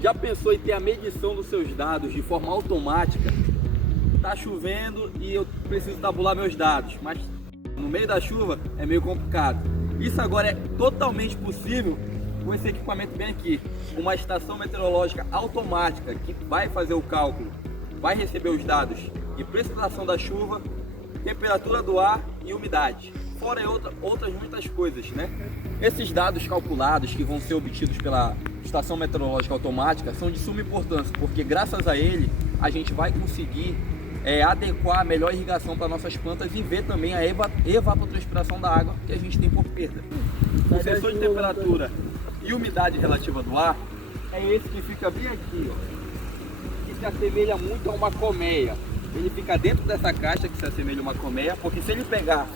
Já pensou em ter a medição dos seus dados de forma automática? Tá chovendo e eu preciso tabular meus dados, mas no meio da chuva é meio complicado. Isso agora é totalmente possível com esse equipamento bem aqui, uma estação meteorológica automática que vai fazer o cálculo, vai receber os dados de precipitação da chuva, temperatura do ar e umidade, fora outras muitas coisas, né? Esses dados calculados que vão ser obtidos pela estação meteorológica automática são de suma importância, porque graças a ele a gente vai conseguir adequar a melhor irrigação para nossas plantas e ver também a evapotranspiração da água que a gente tem por perda. O sensor de temperatura e umidade relativa do ar é esse que fica bem aqui, ó, que se assemelha muito a uma colmeia. Ele fica dentro dessa caixa que se assemelha a uma colmeia, porque se ele pegar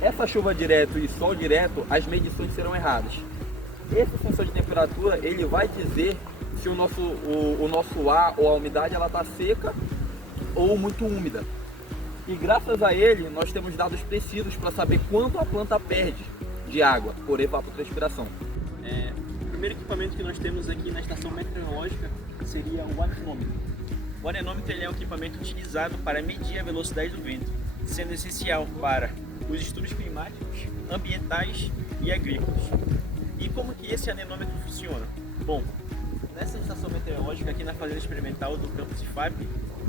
essa chuva direto e sol direto, as medições serão erradas. Esse sensor de temperatura, ele vai dizer se o nosso ar ou a umidade ela está seca ou muito úmida. E graças a ele, nós temos dados precisos para saber quanto a planta perde de água por evapotranspiração. O primeiro equipamento que nós temos aqui na estação meteorológica seria o anemômetro. O anemômetro é um equipamento utilizado para medir a velocidade do vento, sendo essencial para os estudos climáticos, ambientais e agrícolas. E como que esse anemômetro funciona? Bom, nessa estação meteorológica aqui na fazenda experimental do campus IFAP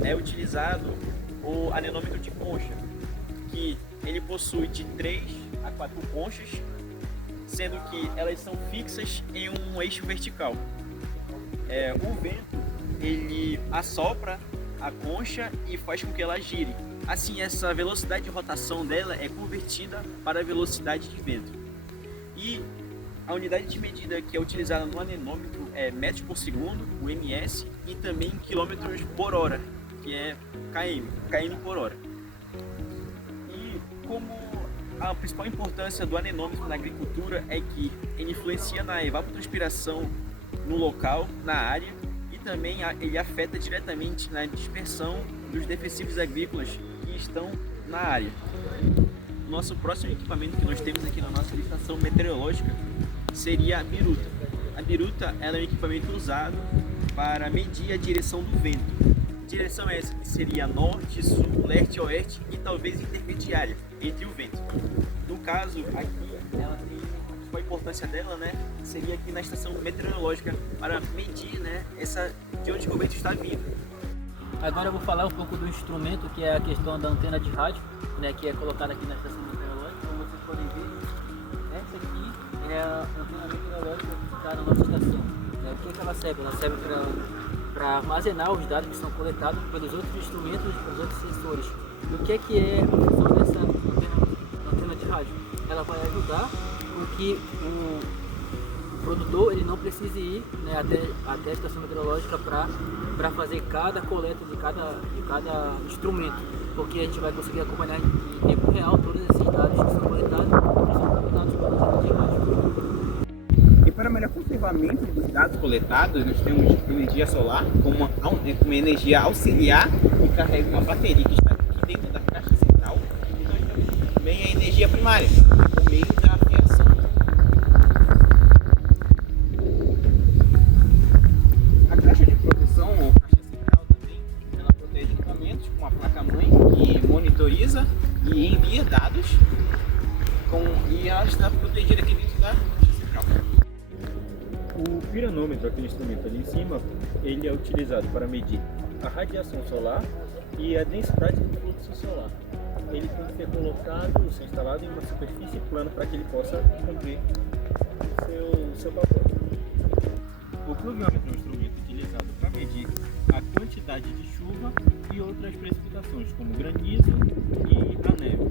é utilizado o anemômetro de concha, que ele possui de 3 a 4 conchas, sendo que elas são fixas em um eixo vertical. O vento ele assopra a concha e faz com que ela gire. Assim, essa velocidade de rotação dela é convertida para a velocidade de vento. E a unidade de medida que é utilizada no anemômetro é metros por segundo, o ms, e também quilômetros por hora, que é km por hora. E como a principal importância do anemômetro na agricultura é que ele influencia na evapotranspiração no local, na área, e também ele afeta diretamente na dispersão dos defensivos agrícolas que estão na área. Nosso próximo equipamento que nós temos aqui na nossa estação meteorológica seria a biruta. A biruta ela é um equipamento usado para medir a direção do vento. Direção essa que seria norte, sul, leste, oeste e talvez intermediária entre o vento. No caso, aqui ela tem a principal importância dela, né? Seria aqui na estação meteorológica para medir, né, de onde o vento está vindo. Agora eu vou falar um pouco do instrumento, que é a questão da antena de rádio, né, que é colocada aqui na estação meteorológica. Como vocês podem ver, essa aqui é a antena meteorológica que está na nossa estação. O que ela serve? Ela serve para armazenar os dados que são coletados pelos outros instrumentos e pelos outros sensores. E o que é a função dessa antena de rádio? Ela vai ajudar com que o produtor ele não precise ir, né, até a estação meteorológica para fazer cada coleta de cada instrumento, porque a gente vai conseguir acompanhar em tempo real todos esses dados que são coletados e são captados pela antena de rádio. E para melhor conservamento dos dados coletados, nós temos energia solar como uma energia auxiliar que carrega uma bateria que está aqui dentro da caixa central. E nós temos também a energia primária, por meio da fiação. A caixa de proteção, ou caixa central também, ela protege equipamentos com uma placa-mãe que monitoriza e envia dados e ela está protegida aqui dentro da caixa central. O piranômetro, aquele instrumento ali em cima, ele é utilizado para medir a radiação solar e a densidade do fluxo solar. Ele tem que ser colocado, ser instalado em uma superfície plana para que ele possa cumprir o seu papel. O pluviômetro é um instrumento utilizado para medir a quantidade de chuva e outras precipitações, como granizo e a neve.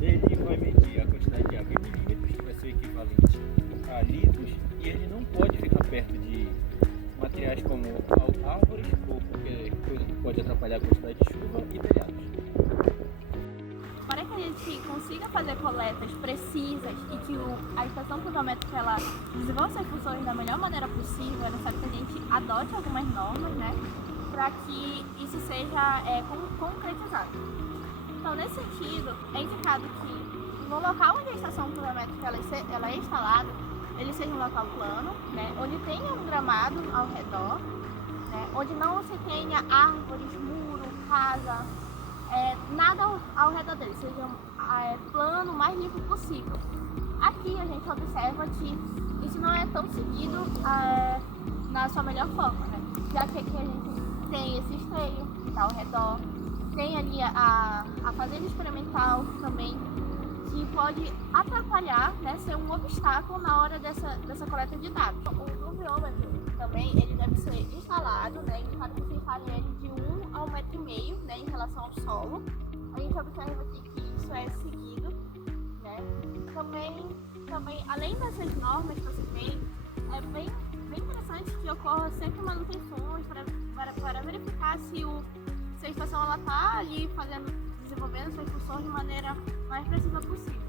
Ele vai medir a quantidade de água em milímetros, que vai ser equivalente a litros, e ele não pode ficar perto de materiais como árvores ou qualquer coisa que pode atrapalhar a quantidade de chuva e telhados. Para que a gente consiga fazer coletas precisas e que a estação pluviométrica ela desenvolva suas funções da melhor maneira possível, é necessário que a gente adote algumas normas, né, para que isso seja concretizado. Então, nesse sentido, é indicado que no local onde a estação pluviométrica ela é instalada, ele seja um local plano, né, onde tenha um gramado ao redor, né, onde não se tenha árvores, muro, casa, nada ao redor dele, seja plano, o mais limpo possível. Aqui a gente observa que isso não é tão seguido na sua melhor forma, né? Já que aqui a gente tem esse esteio que está ao redor, tem ali a fazenda experimental também, que pode atrapalhar, né, ser um obstáculo na hora dessa coleta de dados. O pluviômetro também ele deve ser instalado, né, indicado que você instale ele de 1 a 1,5 m, né, em relação ao solo. A gente observa aqui que isso é seguido, né. Também, além dessas normas que você tem, é bem interessante que ocorra sempre manutenções para verificar se a estação está ali desenvolvendo suas funções de maneira mais precisa possível.